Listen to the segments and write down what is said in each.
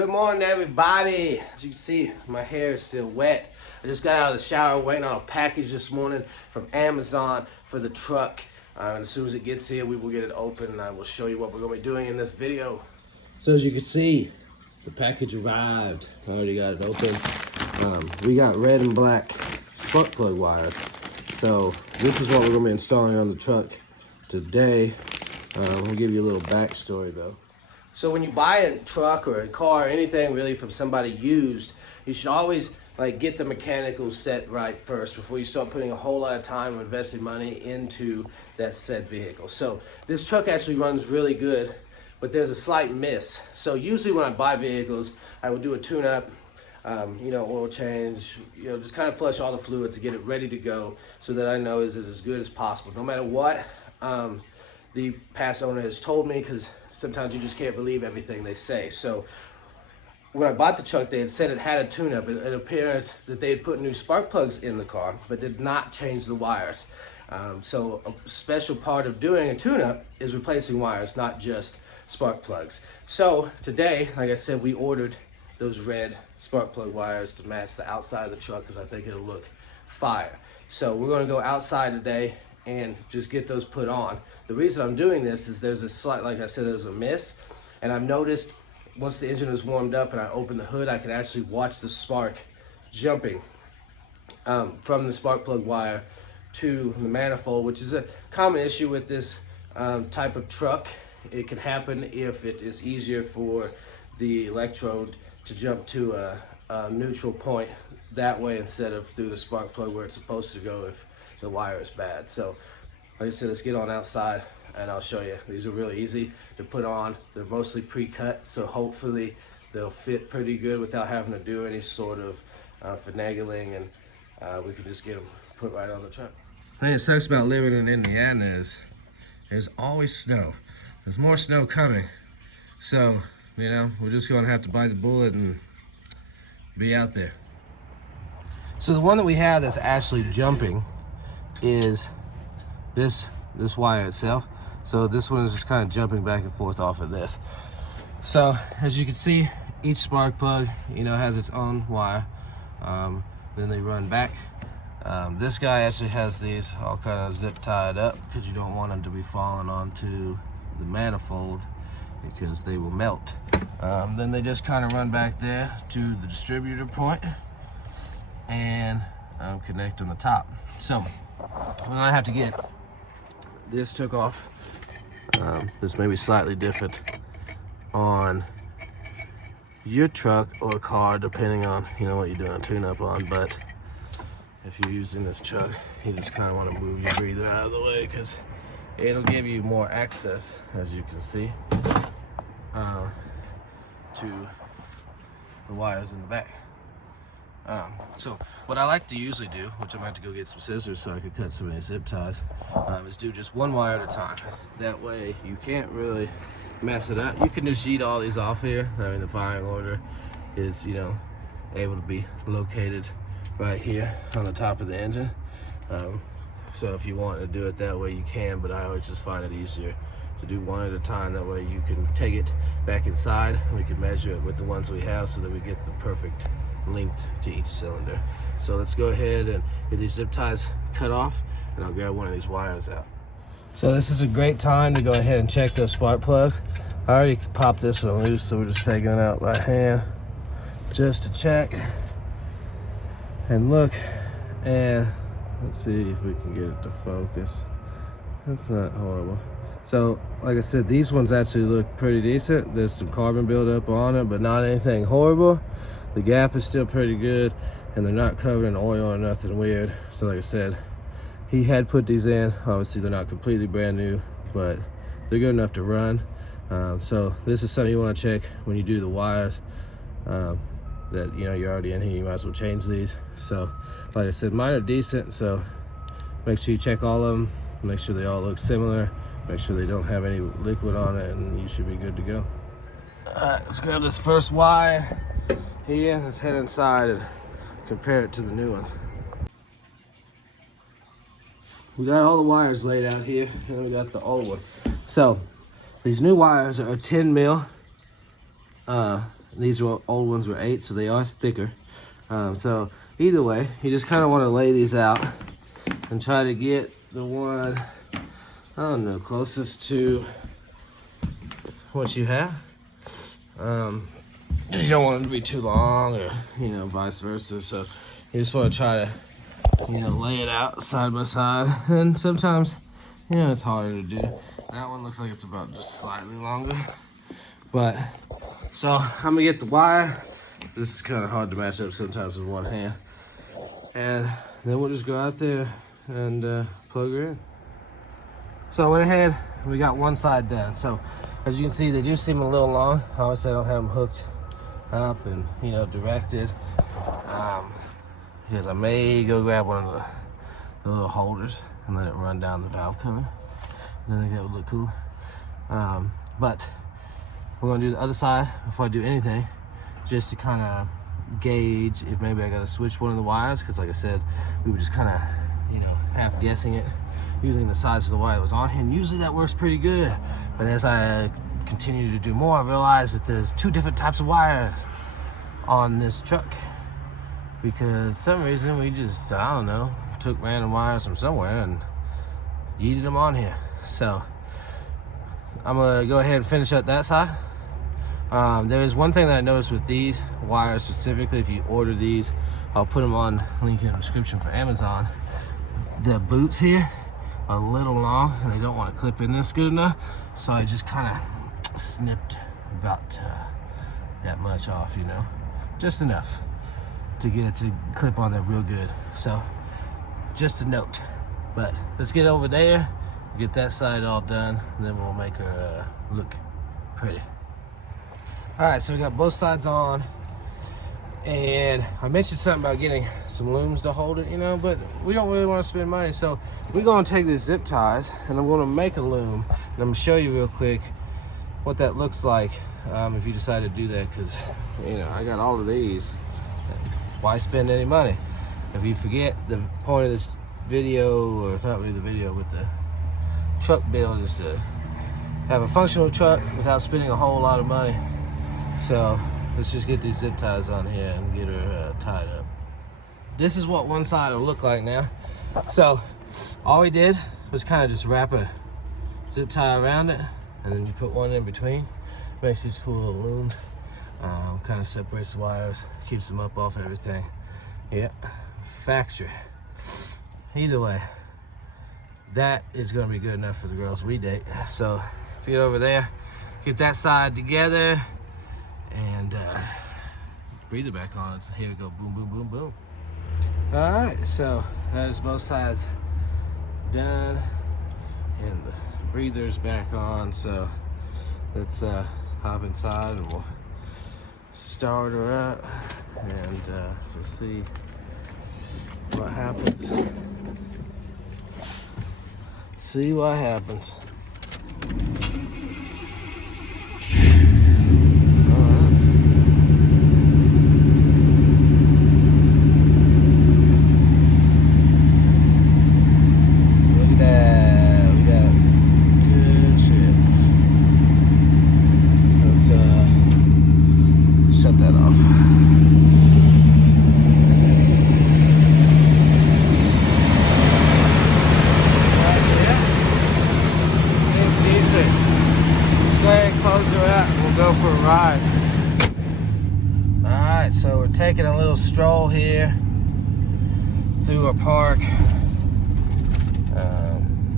Good morning, everybody. As you can see, my hair is still wet. I just got out of the shower waiting on a package this morning from Amazon for the truck. And as soon as it gets here, we will get it open and I will show you what we're going to be doing in this video. So as you can see, the package arrived. I already got it open. We got red and black spark plug wires. So this is what we're going to be installing on the truck today. I'll give you a little backstory though. So when you buy a truck or a car or anything really from somebody used, you should always get the mechanical set right first before you start putting a whole lot of time or investing money into that said vehicle. So this truck actually runs really good, but there's a slight miss. So usually when I buy vehicles, I would do a tune-up, oil change, just kind of flush all the fluids to get it ready to go so that I know is it as good as possible, no matter what the past owner has told me, because sometimes you just can't believe everything they say. So when I bought the truck, they had said it had a tune-up. It appears that they had put new spark plugs in the car, but did not change the wires. So a special part of doing a tune-up is replacing wires, not just spark plugs. So today, like I said, we ordered those red spark plug wires to match the outside of the truck because I think it'll look fire. So we're going to go outside today and just get those put on. The reason I'm doing this is there's a slight, like I said, there's a miss, and I've noticed once the engine is warmed up and I open the hood, I can actually watch the spark jumping from the spark plug wire to the manifold, which is a common issue with this type of truck. It can happen if it is easier for the electrode to jump to a neutral point that way instead of through the spark plug where it's supposed to go if the wire is bad. So like I said, let's get on outside and I'll show you. These are really easy to put on. They're mostly pre-cut, so hopefully they'll fit pretty good without having to do any sort of finagling, and we can just get them put right on the truck. The thing that sucks about living in Indiana is there's always snow. There's more snow coming. So, we're just gonna have to bite the bullet and be out there. So the one that we have that's actually jumping is this wire itself. So this one is just kind of jumping back and forth off of this. So as you can see, each spark plug has its own wire. Then they run back. This guy actually has these all kind of zip tied up because you don't want them to be falling onto the manifold because they will melt. Then they just kind of run back there to the distributor point and connect on the top. So we're gonna have to get this took off. This may be slightly different on your truck or car depending on what you're doing a tune-up on, but if you're using this truck, you just kind of want to move your breather out of the way because it'll give you more access, as you can see, to the wires in the back. So what I like to usually do, which I'm going to have to go get some scissors so I can cut some of these zip ties, is do just one wire at a time. That way you can't really mess it up. You can just yeet all these off here. I mean, the firing order is, able to be located right here on the top of the engine. So if you want to do it that way, you can, but I always just find it easier to do one at a time. That way you can take it back inside. We can measure it with the ones we have so that we get the perfect length to each cylinder. So let's go ahead and get these zip ties cut off, and I'll grab one of these wires out. So this is a great time to go ahead and check those spark plugs. I already popped this one loose, so we're just taking it out by hand just to check and look, and let's see if we can get it to focus. That's not horrible. So like I said, these ones actually look pretty decent. There's some carbon buildup on it, but not anything horrible. The gap is still pretty good, and they're not covered in oil or nothing weird. So like I said, he had put these in. Obviously they're not completely brand new, but they're good enough to run. So this is something you want to check when you do the wires, that you're already in here. You might as well change these. So like I said, mine are decent, so make sure you check all of them, make sure they all look similar, make sure they don't have any liquid on it, and you should be good to go. All right, let's grab this first wire here. Let's head inside and compare it to the new ones. We got all the wires laid out here, and we got the old one. So these new wires are 10 mil These old ones were 8, so they are thicker. So either way, you just kind of want to lay these out and try to get the one, I don't know, closest to what you have. You don't want them to be too long, or vice versa. So you just want to try to lay it out side by side. And sometimes it's harder to do. That one looks like it's about just slightly longer. But so I'm gonna get the wire. This is kind of hard to match up sometimes with one hand. And then we'll just go out there and plug her in. So I went ahead and we got one side done. So as you can see, they do seem a little long. Obviously I don't have them hooked up and directed. Because I may go grab one of the little holders and let it run down the valve cover. I think that would look cool. But we're gonna do the other side before I do anything, just to kind of gauge if maybe I gotta switch one of the wires, because like I said, we were just kind of half guessing it using the sides of the wire that was on here, and usually that works pretty good. But as I continue to do more, I realized that there's 2 different types of wires on this truck, because some reason we just, I don't know, took random wires from somewhere and yeeted them on here. So I'm gonna go ahead and finish up that side. There is one thing that I noticed with these wires specifically. If you order these, I'll put them on, link in the description for Amazon. The boots here are a little long and they don't want to clip in this good enough, so I just kind of snipped about that much off, just enough to get it to clip on there real good. So just a note. But let's get over there, get that side all done, and then we'll make her look pretty. All right, so we got both sides on, and I mentioned something about getting some looms to hold it, but we don't really want to spend money, so we're gonna take these zip ties and I'm gonna make a loom, and I'm gonna show you real quick what that looks like if you decide to do that, because I got all of these. Why spend any money? If you forget, the point of this video, or not really the video, but the truck build, is to have a functional truck without spending a whole lot of money. So let's just get these zip ties on here and get her tied up. This is what one side will look like now. So all we did was kind of just wrap a zip tie around it, and then you put one in between. Makes these cool little looms. Kind of separates the wires, keeps them up off everything. Yeah, factory. Either way, that is going to be good enough for the girls we date. So let's get over there, get that side together, and breather back on it. So here we go, boom, boom, boom, boom. All right, so that is both sides done, and the breather's back on. So let's hop inside and we'll start her up, and we'll see what happens. See what happens. Go for a ride. Alright, so we're taking a little stroll here through a park.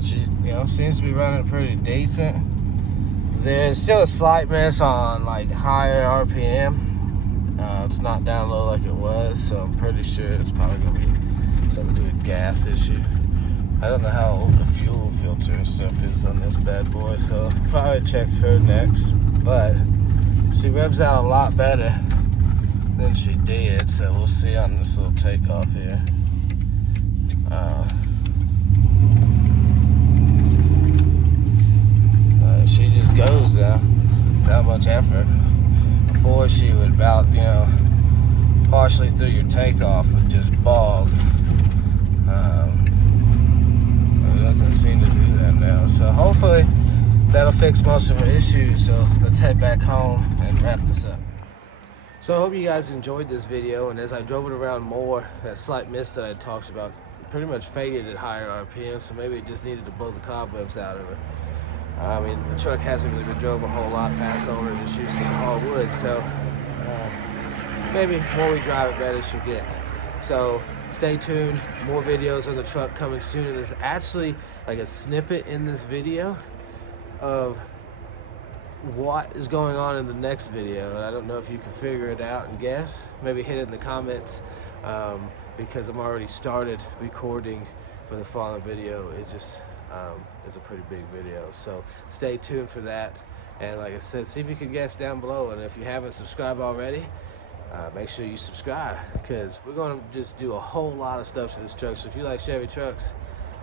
She seems to be running pretty decent. There's still a slight miss on like higher RPM. It's not down low like it was, so I'm pretty sure it's probably gonna be something to do with gas issue. I don't know how old the fuel filter and stuff is on this bad boy, so I'll probably check her next. But she revs out a lot better than she did, so we'll see on this little takeoff here. She just goes now, without much effort. Before she would about, partially through your takeoff would just bog. It doesn't seem to do that now, so hopefully that'll fix most of her issues. So let's head back home and wrap this up. So I hope you guys enjoyed this video, and as I drove it around more, that slight mist that I talked about pretty much faded at higher RPM, so maybe it just needed to blow the cobwebs out of it. I mean, the truck hasn't really been drove a whole lot past the owner, just used it to haul wood, so maybe more we drive it, better she'll get. So stay tuned, more videos on the truck coming soon. And there's actually like a snippet in this video of what is going on in the next video, and I don't know if you can figure it out and guess. Maybe hit it in the comments, because I'm already started recording for the following video. It just is a pretty big video, so stay tuned for that. And like I said, see if you can guess down below, and if you haven't subscribed already, make sure you subscribe, because we're going to just do a whole lot of stuff to this truck. So if you like Chevy trucks,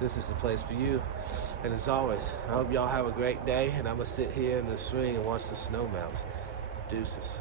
this is the place for you. And as always, I hope y'all have a great day, and I'm going to sit here in the swing and watch the snow melt. Deuces.